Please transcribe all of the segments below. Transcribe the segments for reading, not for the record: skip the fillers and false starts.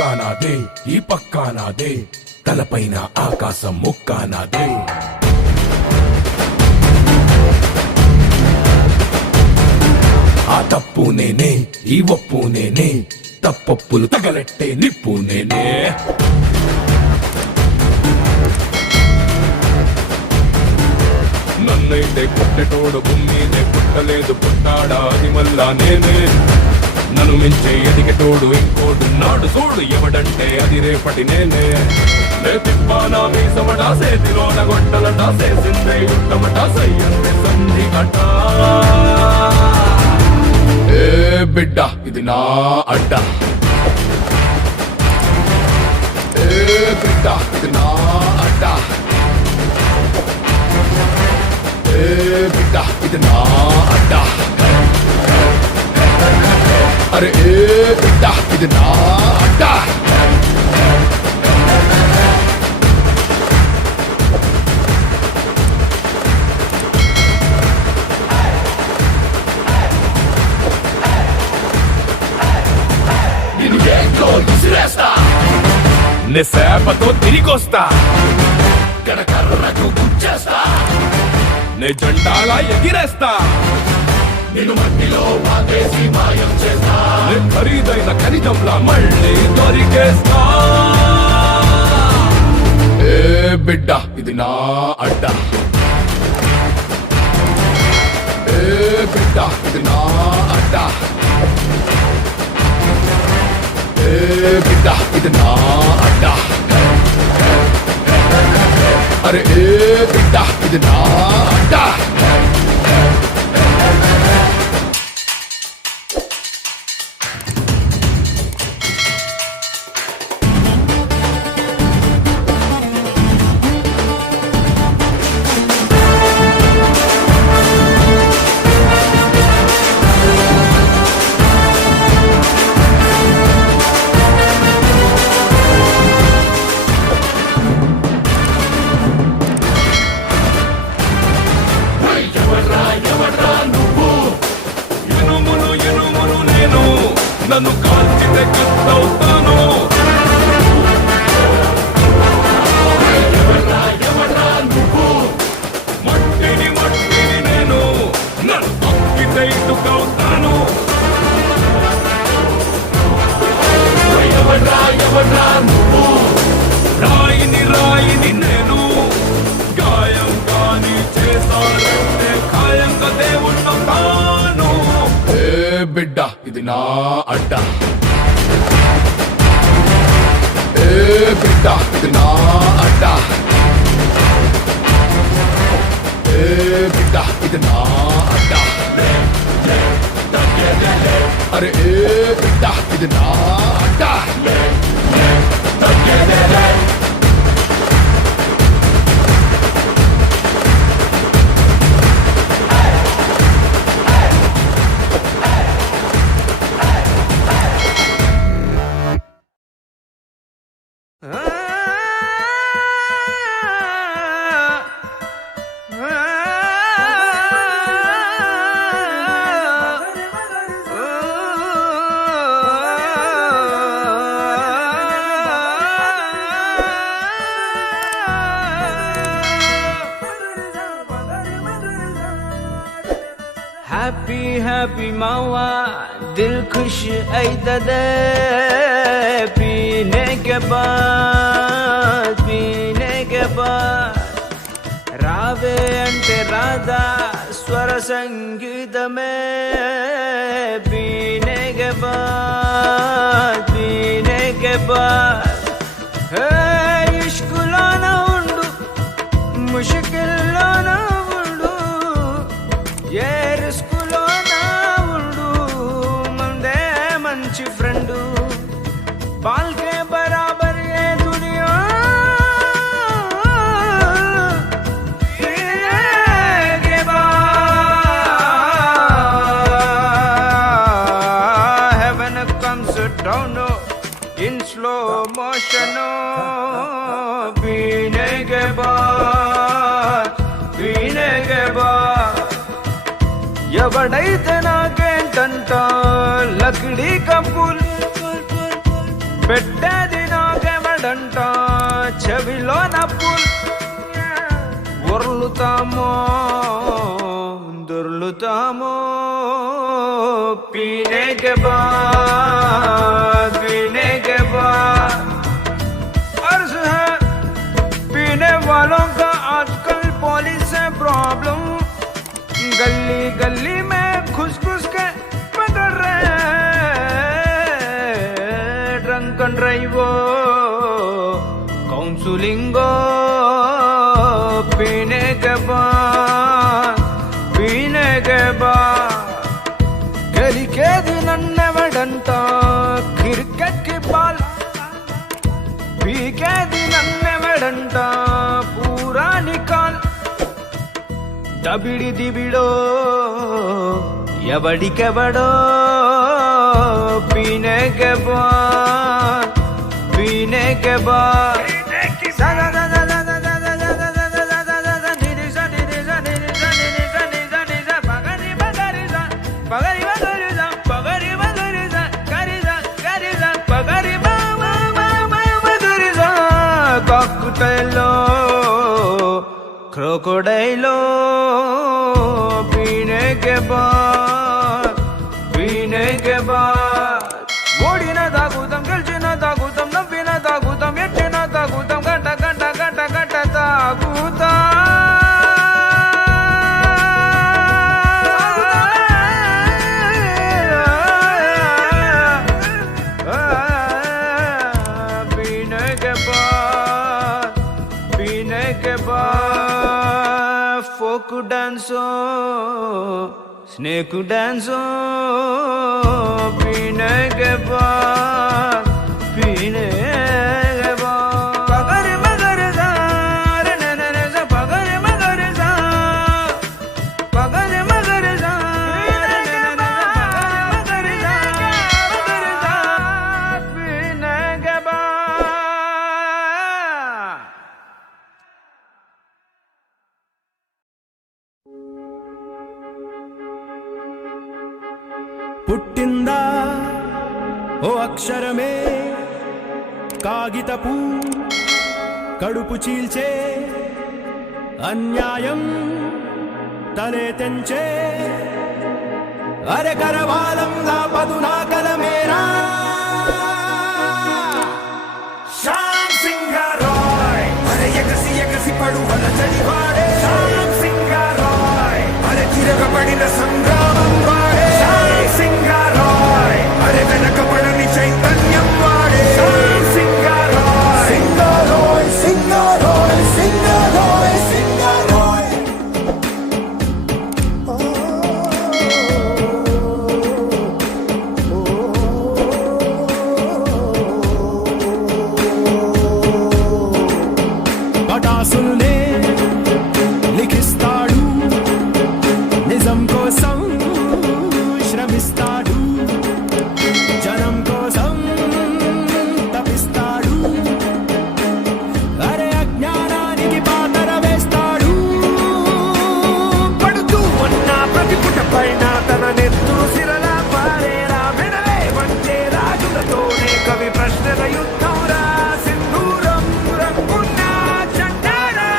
పక్కా నాదే ఈ పక్కా నాదే తలపైన ఆకాశం ముక్కా నాదే ఆ తప్పు నేనే ఈ ఒప్పు నేనే తప్పప్పులు తగలెట్టే నిప్పు నేనే నన్నైతే పుట్టెటోడు భూమినే పుట్టలేదు పుట్టాడా అది మళ్ళా నేనే నన్ను మించే ఎదిగేటోడు ఇంకోడు నాడు చూడు ఎవడంటే అది రేపటి నేనే నే తిప్పానా మీ సమటా సేతిలోన గొట్టలటా సేసిందే యుట్టమటా సయ్యందే సంధి అట ఏ బిడ్డ ఇది నా అడ్డ ఏ బిడ్డ ఇది నా అడ్డ ఏ బిడ్డ ఇది నా అడ్డ అరే ఏ బిడ్డ ఇది నా అడ్డ నేను ఏంట్లో విసిరేస్తా నే సేపతో తిరిగొస్తా కరకర్రకు గుచ్చేస్తా నే జెండాలా ఎగిరేస్తా నేను మట్టిలో పాతేసి మాయం చేస్తా నే ఖరీదైన ఖనిజంలా మళ్ళీ దొరికేస్తా ఏ బిడ్డ ఇది నా అడ్డ ఏ బిడ్డ ఇది నా అడ్డ ఏ బిడ్డ ఇది నా అడ్డ అరే ఏ బిడ్డ ఇది నా అడ్డ నన్ను కాల్చితే కిత్తవుతాను మట్టిని మట్టిని నేను నన్ను తక్కితే ఇటుకవుతాను రాయిని రాయిని నేను గాయం కాని చేశానంటే ఖాయంగా దేవుణ్ణవుతాను బిడ్డ ఇది నా అడ్డ ఏ బిడ్డ ఇది నా అడ్డ ఏ బిడ్డ ఇది నా అడ్డ అరే ఏ బిడ్డ ఇది నా అడ్డ हैप्पी हैप्पी मावा दिल खुश ऐतदे पीने के बाद रावे अंटे राधा स्वर संगीत में पीने के बाद इश्कुलो ना उंडू मुश्किलो ना उंडू ये रिस्कुलो ना उंडू मंदे मंची फ्रेंडू बाल के बराबर ये दुनिया के बाद heaven comes down in slow motion पीने के बाद ఎవడైతే నాకేంటంట లక్డీ కపూల్ పెట్టేది నాకెవడంట చెవిలో నప్పులు ఉర్లుతామో दुर्लुतामो पीने के बाद अर्ज है पीने वालों का आजकल पुलिस से प्रॉब्लम गली गली में घुस घुस के पकड़ रहे ड्रंकन ड्राइवो काउंसलिंगो पीने के बाद గెలికేది నన్నెవడంట క్రికెట్ కి బాల్ పీకేది నన్నెవడంట పూరా నికాల్ దబిడి దిబిడో ఎవడికెవడో పీనే కే బాల్ కాకుటైలో క్రోకోడైలో పీనే కే బాద్ ఓడిన తాగుతాం గెలిచిన తాగుతాం నవ్విన తాగుతాం ఎట్టిన తాగుతాం గంట గంట గంట గంట తాగుతా फोक डांसो स्नेक डांसो पीने के बाद पगर मगर जा रे ने जा पगर मगर जा पगर मगर जा रे ने मगर जा पीने के बाद పుట్టిందా ఓ అక్షరమే కాగితపు కడుపు చీల్చే అన్యాయం తలే తెంచే అరే కరవాలంగా పదునా కలమేరా శ్యామ్ సింగారాయ్ అరే ఎగసి ఎగసి పడు వల చడివాడే శ్యామ్ సింగారాయ్ అరే తిరగబడిన సంగ్రామం వాడే సింగారాయ్ అరే వెనకబడని చైతన్యం వాడే సింగారాయ్ సింగారాయ్ సింగారాయ్ సింగారాయ్ సింగారాయ్ పటాసుల్నే లిఖిస్తాడు నిజం కోసం శ్రమిస్తాడు జనం కోసం తపిస్తాడు అరే అజ్ఞానానికి పాతర వేస్తాడు పడుతూ ఉన్న ప్రతి పుట పైన తన నెత్తురు శిరలా పారేరా వినలే వంటే రాజులతోనే కవి ప్రశ్నల యుద్ధంరా సింధూరం రంగున్న చండారా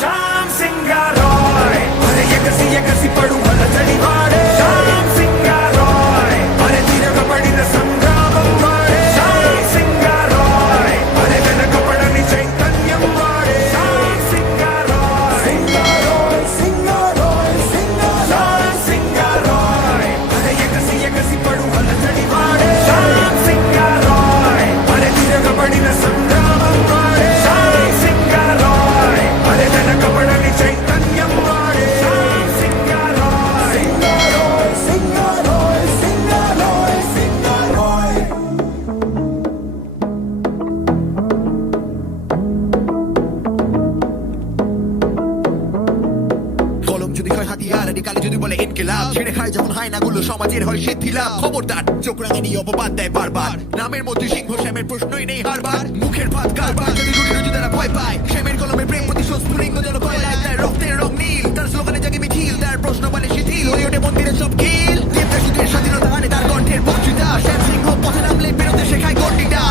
శ్యామ్ సింగారాయ్ అరే ఎగసి ఎగసి పడు వల చడివాడే శ్యామ్ సింగారాయ్ అరే తిరగబడిన సంగ్రామం వాడే శ్యామ్ సింగారాయ్ అరే వెనకబడని చైతన్యం వాడే శ్యామ్ సింగారాయ్ సింగారాయ్ సింగారాయ్ సింగారాయ్ సింగారాయ్ అరే ఎగసి ఎగసి పడు వల చడివాడే శ్యామ్ సింగారాయ్ అరే తిరగబడిన సంగ్రామం వాడే శ్యామ్ సింగారాయ్ అరే వెనకబడని చైతన్యం వాడే శ్యామ్ సింగారాయ్ సింగారాయ్ సింగారాయ్ సింగారాయ్ సింగారాయ్ কলম যদি হয় হাতিয়ার কালি যদি বলে ইনকিলাব ছেড়ে খায় যখন হয় না গুলো সমাজের হয় শিথিলাভ খবরদার চোখ রাঙানি অপবাদ দেয় বারবার নামের মধ্যে সিংহ শ্যামের প্রশ্নই নেই হারবার মুখের ভাত কারবার যদি রুটি রুটি তারা ভয় পায় শ্যামের কলমে প্রেম প্রতিশোধ স্ফুলিঙ্গ যেন কয়লায় তার রক্তের রং নীল তার স্লোগানে জাগে মিছিল তার প্রশ্ন বলে শিথিল হয়ে ওঠে মন্দিরের সব খিল দেবদাসীদের স্বাধীনতা আনে তার কণ্ঠের বক্তৃতা শ্যাম সিংহ পথে নামলে বেরোতে শেখায় গণ্ডিটা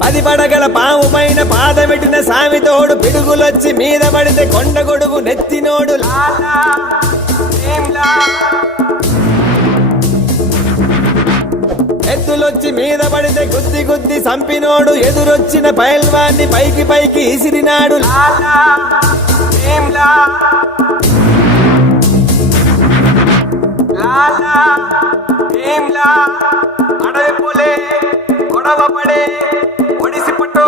పది పడగల పాము పైన పాదమెట్టిన సామితోడు పిడుగులొచ్చి మీద పడితే కొండ గొడుగు నెత్తినోడు ఎత్తులొచ్చి మీద పడితే గుద్ది గుద్ది సంపినోడు ఎదురొచ్చిన పైల్వాన్ని పైకి పైకి ఇసిరినాడు అడవి పోలే గొడవ పడే ఒడిసి పట్టు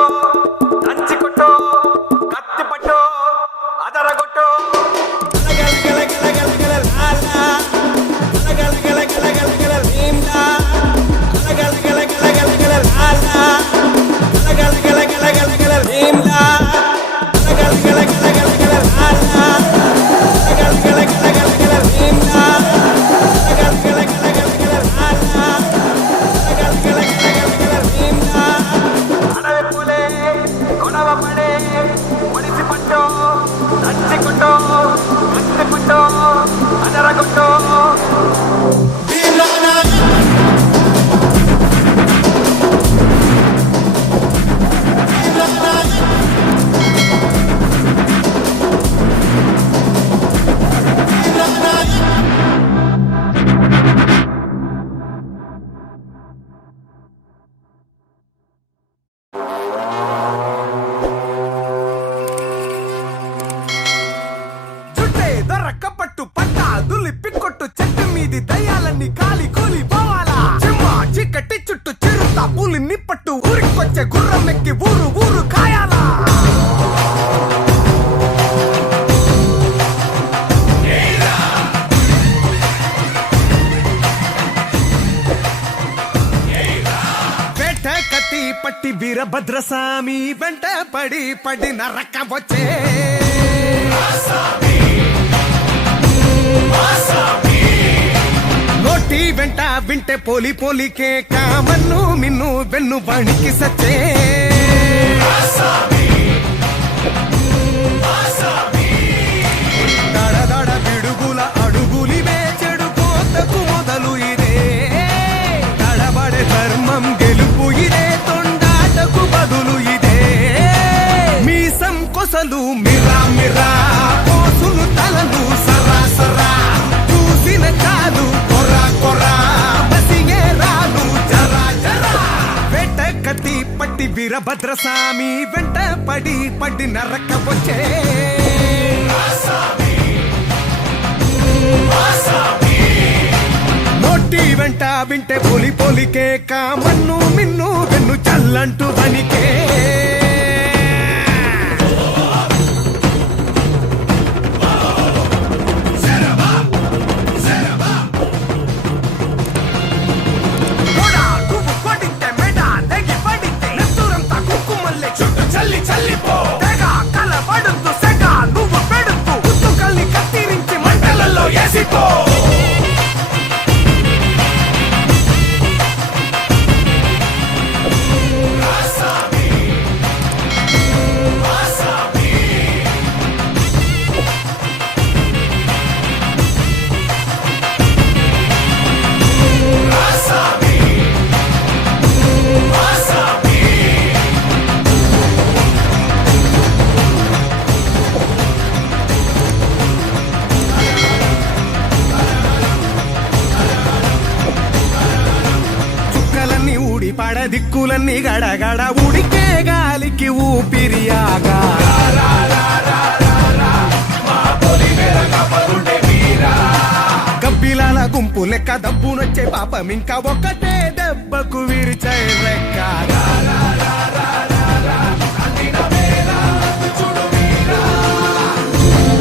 దంచి కొట్టు కత్తి పట్టు అదరగొట్టు పట్టి వీరభద్రస్వామి వెంట పడి నరకం వచ్చే నోటి వెంట వింటే పోలికే కామన్ను మిన్ను వెన్ను వాణికి సచ్చే దడ పిడుగుల అడుగులివే చెడు కోతకు మొదలు ఇదే దడబడే ధర్మం గెలుపు ఇదే తొండాటకు బదులు ఇదే మీసం కొసలు మిరా మిరా కోసులు తలలు సరా సరా చూసిన చాలు కొరా కొరా బసిగే రాలు జరా జరా వెంట కత్తి పట్టి వీరభద్రస్వామి వెంట పడి నరక వచ్చే నోటి వెంట వింటే పోలికే కామన్ను మిన్ను వెన్ను చల్లంటూ వనికే దిక్కులన్నీ గడగడ ఉడికే గాలికి ఊపిరియాగా గబ్బిలాల గుంపు లెక్క దబ్బునొచ్చే పాపం ఇంకా ఒకటే దెబ్బకు విరిచై రెక్క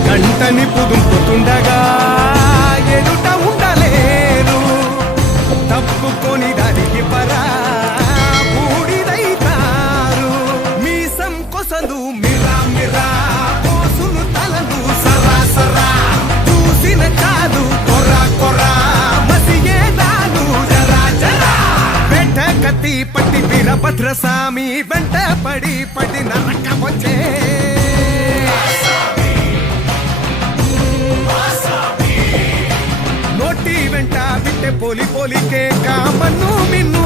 గంటని పుదుంపుతుండగా రుద్రస్వామి వెంట పడి పడి నరకమొచ్చే నోటి వెంట బిట్టె పోలి పోలికే కామన్ను మిన్ను